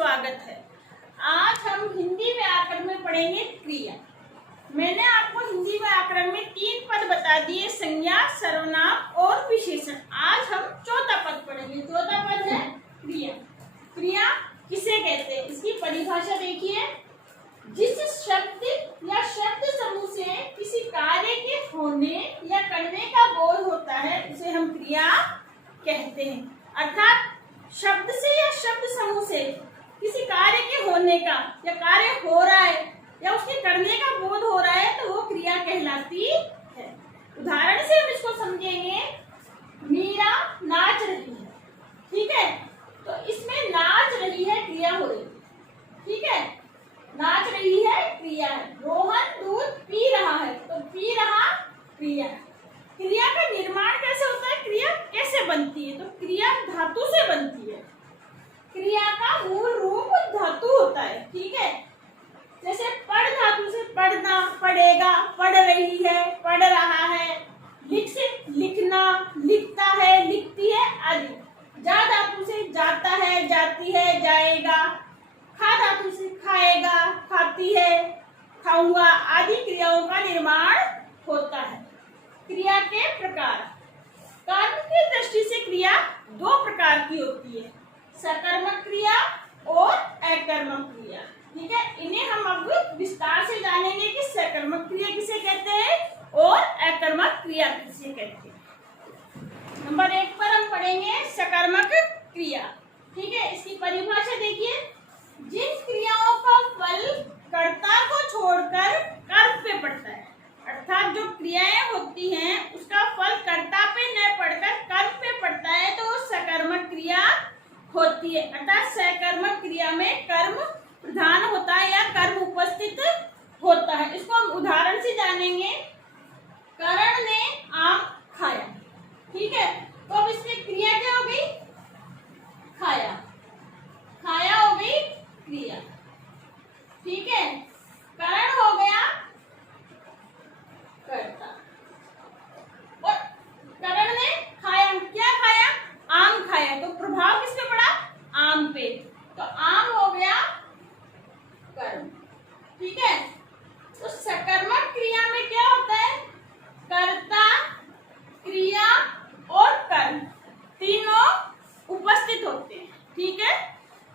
स्वागत है। आज हम हिंदी व्याकरण में पढ़ेंगे क्रिया। मैंने आपको हिंदी व्याकरण में 3 पद बता दिए, संज्ञा, सर्वनाम और विशेषण। आज हम चौथा पद पढ़ेंगे। चौथा पद है क्रिया। क्रिया किसे कहते हैं, इसकी परिभाषा देखिए। जिस शब्द या शब्द समूह से किसी कार्य के होने या करने का बोध होता है उसे हम क्रिया कहते हैं। अर्थात शब्द से या शब्द समूह से किसी कार्य के होने का या कार्य हो रहा है या उसके करने का बोध हो रहा है तो वो क्रिया कहलाती है। उदाहरण से हम इसको समझेंगे। मीरा नाच रही है, ठीक है, तो इसमें नाच रही है क्रिया हो रही है, ठीक है, नाच रही है क्रिया है। रोहन दूध पी रहा है तो पी रहा क्रिया है। क्रिया का निर्माण कैसे होता है, क्रिया कैसे बनती है, तो क्रिया धातु से बनती है। क्रिया का मूल रूप धातु होता है, ठीक है। जैसे पढ़ धातु से पढ़ना, पढ़ेगा, पढ़ रही है, पढ़ रहा है। लिख से लिखना, लिखता है, लिखती है आदि। जा धातु से जाता है, जाती है, जाएगा। खा धातु से खाएगा, खाती है, खाऊंगा आदि क्रियाओं का निर्माण होता है। क्रिया के प्रकार। कर्म की दृष्टि से क्रिया 2 प्रकार की होती है, सकर्मक क्रिया और अकर्मक क्रिया, ठीक है। इन्हें हम अब विस्तार से जानेंगे कि सकर्मक क्रिया किसे कहते हैं और अकर्मक क्रिया किसे कहते हैं। नंबर 1 पर हम पढ़ेंगे सकर्मक क्रिया, ठीक है। इसकी परिभाषा देखिए। जिन क्रियाओं का फल कर्ता को छोड़कर कर्म पे पड़ता है, अर्थात जो क्रियाएं होती हैं उसका फल कर्ता पे न पड़कर कर्म पे पड़ता है तो वो सकर्मक क्रिया होती है। अर्थात सकर्मक क्रिया में कर्म प्रधान होता है या कर्म उपस्थित होता है। इसको हम उदाहरण से जानेंगे। करण ने आम खाया, ठीक है, तो अब इसमें क्रिया क्या हो गई, खाया। खाया हो गई क्रिया, ठीक है। करण हो गया कर्ता और करण ने खाया, क्या खाया, आम खाया, तो प्रभाव किस पे पड़ा, आम पे, तो आम हो गया कर्म, ठीक है। तो सकर्मक क्रिया में क्या होता है, कर्ता, क्रिया और कर्म तीनों उपस्थित होते हैं, ठीक है।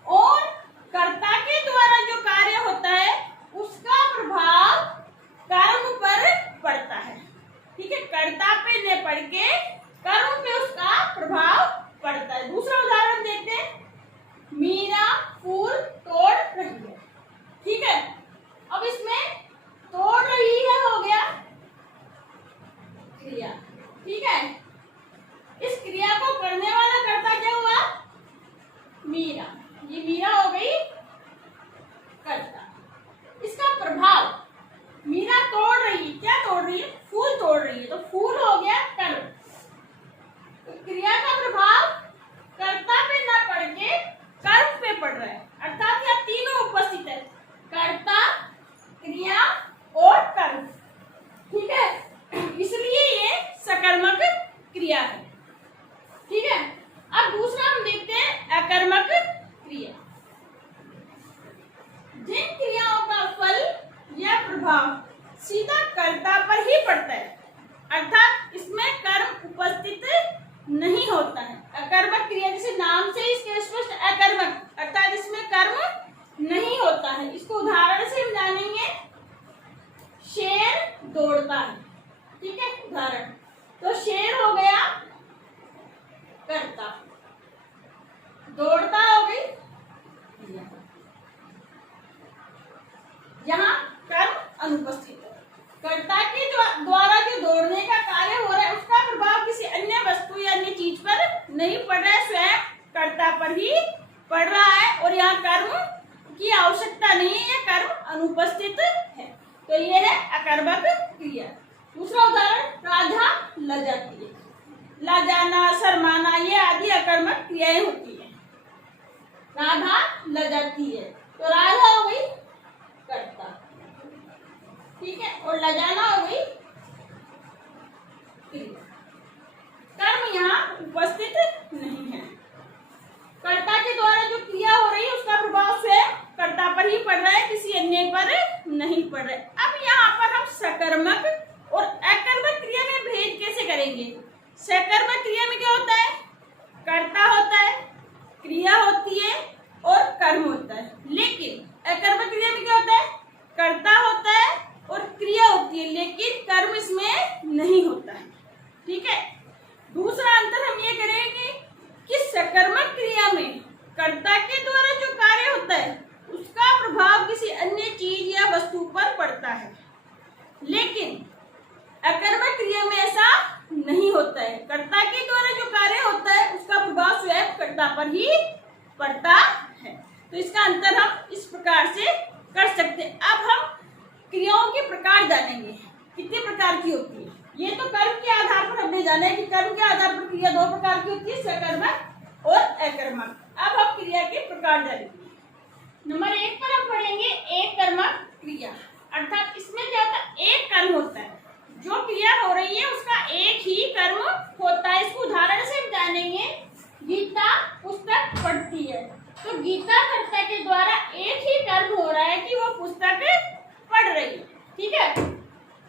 और कर्ता के द्वारा जो कार्य होता है उसका प्रभाव कर्म पर पड़ता है, ठीक है। कर्ता पे न पड़ के कर्म पे उसका प्रभाव पड़ता है। दूसरा उदाहरण देखते हैं। मीरा फूल तोड़ रही है, ठीक है। अब इसमें तोड़ रही है हो गया क्रिया, ठीक है। इस क्रिया को करने वाला कर्ता क्या हुआ, मीरा। ये मीरा हो गई कर्ता। इसका प्रभाव, मीरा तोड़ रही, क्या तोड़ रही है, फूल तोड़ रही है, तो फूल हो गया कर्म। तो क्रिया का प्रभाव कर्ता पे ना पड़ के कर्म पे पड़ रहा है, अर्थात यह तीनों उपस्थित है, कर्ता, क्रिया और कर्म, ठीक है। इसलिए ये सकर्मक क्रिया है, ठीक है। अब दूसरा हम देखते हैं अकर्मक क्रिया। जिन क्रियाओं का फल या प्रभाव सीधा कर्ता पर ही पड़ता है, अर्थात इसमें कर्म उपस्थित नहीं होता है। अकर्मक क्रिया, जैसे नाम से इसके स्पष्ट अकर्मक, अर्थात इसमें कर्म नहीं होता है। इसको उदाहरण से हम जानेंगे। शेर दौड़ता है, ठीक है, उदाहरण, तो शेर हो गया कर्ता, दौड़ता हो गई क्रिया। यहाँ कर्म अनुपस्थित है। कर्ता के द्वारा जो दौड़ने का कार्य हो रहा है उसका प्रभाव किसी अन्य वस्तु या अन्य चीज पर नहीं पड़ रहा है, स्वयं कर्ता पर ही पड़ रहा है और यहाँ कर्म की आवश्यकता नहीं है, यह कर्म अनुपस्थित है, तो ये है अकर्मक क्रिया। दूसरा उदाहरण, राधा लजाती है। लजाना, शर्माना ये आदि अकर्मक क्रियाएं होती है। राधा लजाती है तो राधा हो गई कर्ता, ठीक है, और लजाना हो गई क्रिया। कर्म यहाँ उपस्थित नहीं है। कर्ता के द्वारा जो क्रिया हो रही है उसका प्रभाव अन्य पर नहीं पड़ रहे। अब यहाँ पर हम सकर्मक और अकर्मक क्रिया में भेद कैसे करेंगे। सकर्मक क्रिया में क्या होता है, कर्ता होता है, क्रिया होती है और कर्म होता है। लेकिन अकर्मक क्रिया में क्या होता है, कर्ता होता है और क्रिया होती है, लेकिन कर्म इसमें नहीं होता है। ठीक है। दूसरा अंतर हम ये करेंगे कि सकर्मक क्रिया में कर्ता के द्वारा जो कार्य होता है उसका प्रभाव किसी अन्य चीज या वस्तु पर पड़ता है, लेकिन अकर्मक क्रिया में ऐसा नहीं होता है। कर्ता के द्वारा जो कार्य होता है उसका प्रभाव स्वयं कर्ता पर ही पड़ता है। तो इसका अंतर हम इस प्रकार से कर सकते हैं। अब हम क्रियाओं के प्रकार जानेंगे, कितने प्रकार की होती है। ये तो कर्म के आधार पर हमने जाना है कि कर्म के आधार पर क्रिया दो प्रकार की होती है, सकर्मक और अकर्मक। अब हम क्रिया के प्रकार जानेंगे। नंबर 1 पर हम पढ़ेंगे एक कर्मक क्रिया, अर्थात इसमें क्या होता है, एक कर्म होता है, जो क्रिया हो रही है उसका एक ही कर्म होता है। इसको उदाहरण से हम जानेंगे। गीता पुस्तक पढ़ती है, तो गीता कर्ता के द्वारा एक ही कर्म हो रहा है कि वो पुस्तक पढ़ रही है। ठीक है,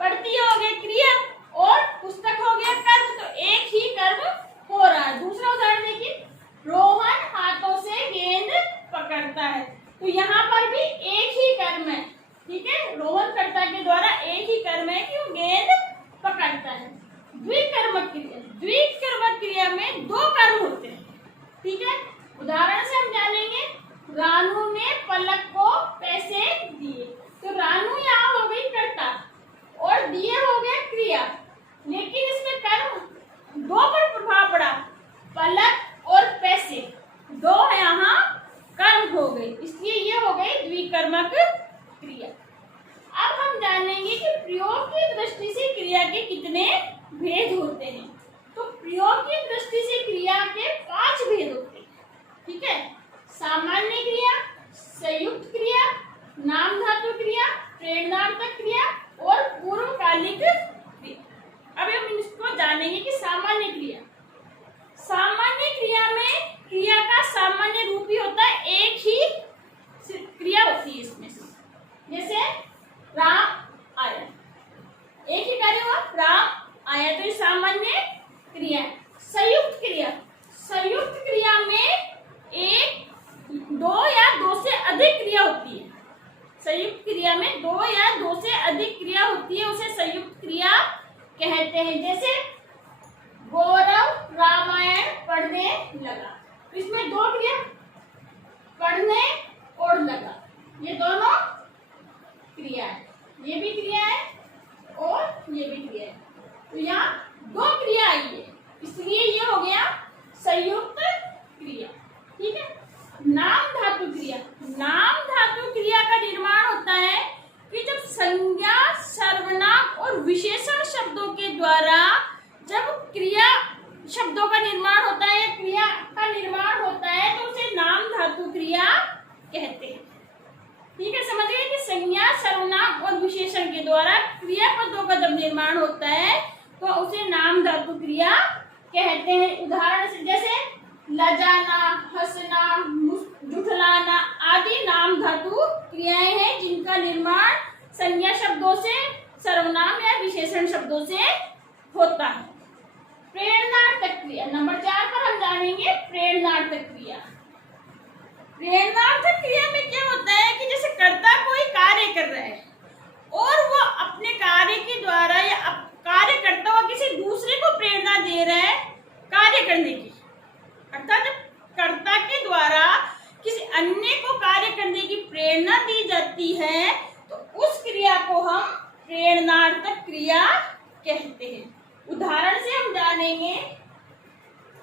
पढ़ती हो गया क्रिया और पुस्तक हो गया कर्म, तो एक ही कर्म हो रहा है। दूसरा उदाहरण देखिए, रोहन हाथों से गेंद पकड़ता है, तो यहाँ पर भी एक ही कर्म है। ठीक है, रोहन कर्ता के द्वारा एक ही कर्म है कि वो गेंद पकड़ता है। द्विकर्मक क्रिया, द्विकर्मक क्रिया में दो कर्म होते हैं। ठीक है, उदाहरण से हम जानेंगे। रानू ने पलक को पैसे दिए, तो रानू यहाँ हो गई कर्ता और दिए हो गया क्रिया, लेकिन इसमें कर्म दो पर प्रभाव पड़ा, पलक और पैसे, दो यहाँ कर्म हो गए, इसलिए ये हो गई द्विकर्मक क्रिया। अब हम जानेंगे कि प्रयोग की दृष्टि से क्रिया के कितने भेद होते हैं। तो प्रयोग की दृष्टि से क्रिया के 5 भेद होते हैं। ठीक है, सामान्य क्रिया, संयुक्त क्रिया, नाम धातु क्रिया, प्रेरणार्थक क्रिया और पूर्वकालिक क्रिया। अब हम इसको जानेंगे कि सामान्य क्रिया। सामान्य क्रिया में क्रिया का सामान्य रूप ही होता है, एक ही क्रिया होती है इसमें से। जैसे राम आया, एक ही कार्य हुआ, राम आया, तो ये सामान्य क्रिया है। संयुक्त क्रिया, संयुक्त क्रिया में एक, दो या दो से अधिक क्रिया होती है। संयुक्त क्रिया में दो या दो से अधिक क्रिया होती है, उसे संयुक्त क्रिया कहते हैं। जैसे गौरव रामायण पढ़ने लगा, तो इसमें दो क्रिया, पढ़ने और लगा, ये दोनों क्रिया है, ये भी क्रिया है और ये भी क्रिया है, तो यहाँ दो क्रिया आई है, इसलिए ये हो गया संयुक्त क्रिया। ठीक है, नाम धातु क्रिया, नाम धातु क्रिया का निर्माण होता है कि जब संज्ञा, सर्वनाम और विशेषण शब्दों के द्वारा जब क्रिया शब्दों का निर्माण होता है या क्रिया का निर्माण होता है, तो उसे नाम धातु क्रिया कहते हैं। ठीक है, समझ गए कि संज्ञा, सर्वनाम और विशेषण के द्वारा क्रिया पदों का जब निर्माण होता है तो उसे नाम धातु क्रिया कहते हैं। उदाहरण से जैसे लजाना, हंसना, जुठलाना आदि नाम धातु क्रियाएं हैं जिनका निर्माण संज्ञा शब्दों से, सर्वनाम या विशेषण शब्दों से होता है। प्रेरणार्थक क्रिया, नंबर 4 पर हम जानेंगे प्रेरणार्थक क्रिया। प्रेरणार्थक क्रिया में क्या होता है कि जैसे कर्ता कोई कार्य कर रहा है और वो अपने कार्य के द्वारा या कार्य करता हुआ किसी दूसरे को प्रेरणा दे रहा है कार्य करने की, अर्थात जब कर्ता के द्वारा किसी अन्य को कार्य करने की प्रेरणा दी जाती है तो उस क्रिया को हम प्रेरणार्थक क्रिया कहते हैं। उदाहरण से हम जानेंगे,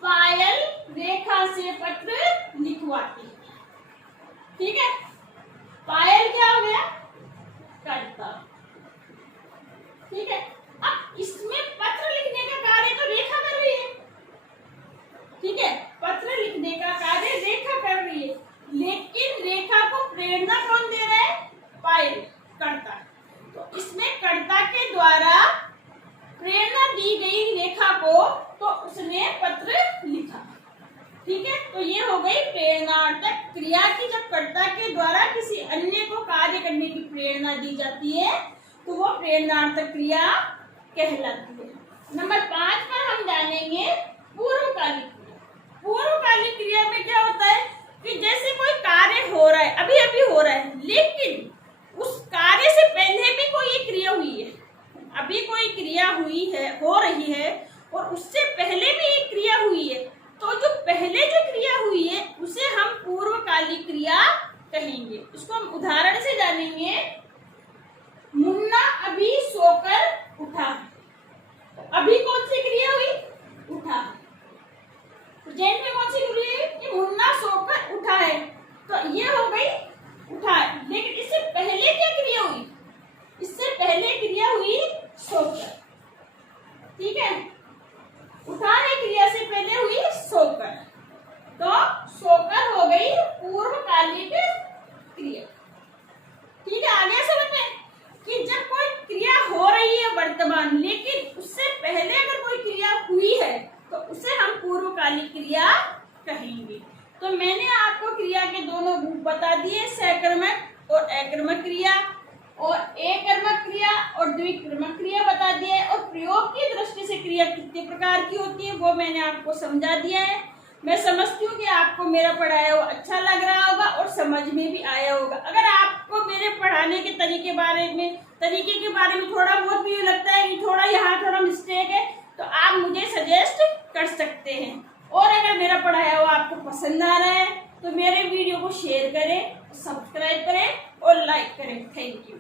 पायल रेखा से पत्र लिखवाती है। ठीक है, पायल क्या हो गया, कर्ता। ठीक है, अब इसमें पत्र लिखने का कार्य तो रेखा कर रही है। ठीक है, पत्र लिखने का कार्य रेखा कर रही है, लेकिन रेखा को प्रेरणा कौन दे रहा है, पायल, कर्ता। तो इसमें कर्ता के द्वारा प्रेरणा दी गई रेखा को, तो उसने पत्र लिखा। ठीक है, तो ये हो गई प्रेरणार्थक क्रिया की। जब कर्ता के द्वारा किसी अन्य को कार्य करने की प्रेरणा दी जाती है तो वो प्रेरणार्थक क्रिया कहलाती है। नंबर 5 पर हम जानेंगे पूर्वकालिक क्रिया। पूर्वकालिक क्रिया में क्या होता है कि जैसे कोई कार्य हो रहा है, अभी अभी हो रहा है, लेकिन उस कार्य से पहले भी कोई एक क्रिया हुई है, अभी कोई क्रिया हुई है, हो रही है, और उससे पहले भी एक क्रिया हुई है, तो जो पहले जो क्रिया हुई है उसे हम पूर्वकालिक क्रिया कहेंगे। इसको हम उदाहरण से जानेंगे। मुन्ना अभी सोकर उठा। तो अभी कौन सी क्रिया हुई? उठा। प्रेजेंट में कौन सी क्रिया है कि मुन्ना सोकर उठा है, तो ये हो गई उठा है। लेकिन इससे पहले क्या क्रिया हुई? इससे पहले क्रिया हुई सोकर। ठीक है, उठाने क्रिया से पहले हुई सोकर, तो सोकर हो गई पूर्वकालिक क्रिया। ठीक है, आगे समझ में कि जब कोई क्रिया हो रही है वर्तमान, लेकिन उससे पहले अगर कोई क्रिया हुई है तो उसे हम पूर्वकालिक क्रिया कहेंगे। तो मैंने आपको क्रिया के दोनों रूप बता दिए, सकर्मक और अकर्मक क्रिया, और एकर्मक क्रिया और द्विकर्मक क्रिया बता दिया है, और प्रयोग की दृष्टि से क्रिया कितने प्रकार की होती है वो मैंने आपको समझा दिया है। मैं समझती हूँ कि आपको मेरा पढ़ाया हुआ अच्छा लग रहा होगा और समझ में भी आया होगा। अगर आपको मेरे पढ़ाने के तरीके के बारे में थोड़ा बहुत भी लगता है कि यहाँ थोड़ा मिस्टेक है, तो आप मुझे सजेस्ट कर सकते हैं। और अगर मेरा पढ़ाया हुआ आपको पसंद आ रहा है तो मेरे वीडियो को शेयर करें, सब्सक्राइब करें और लाइक करें। Thank you.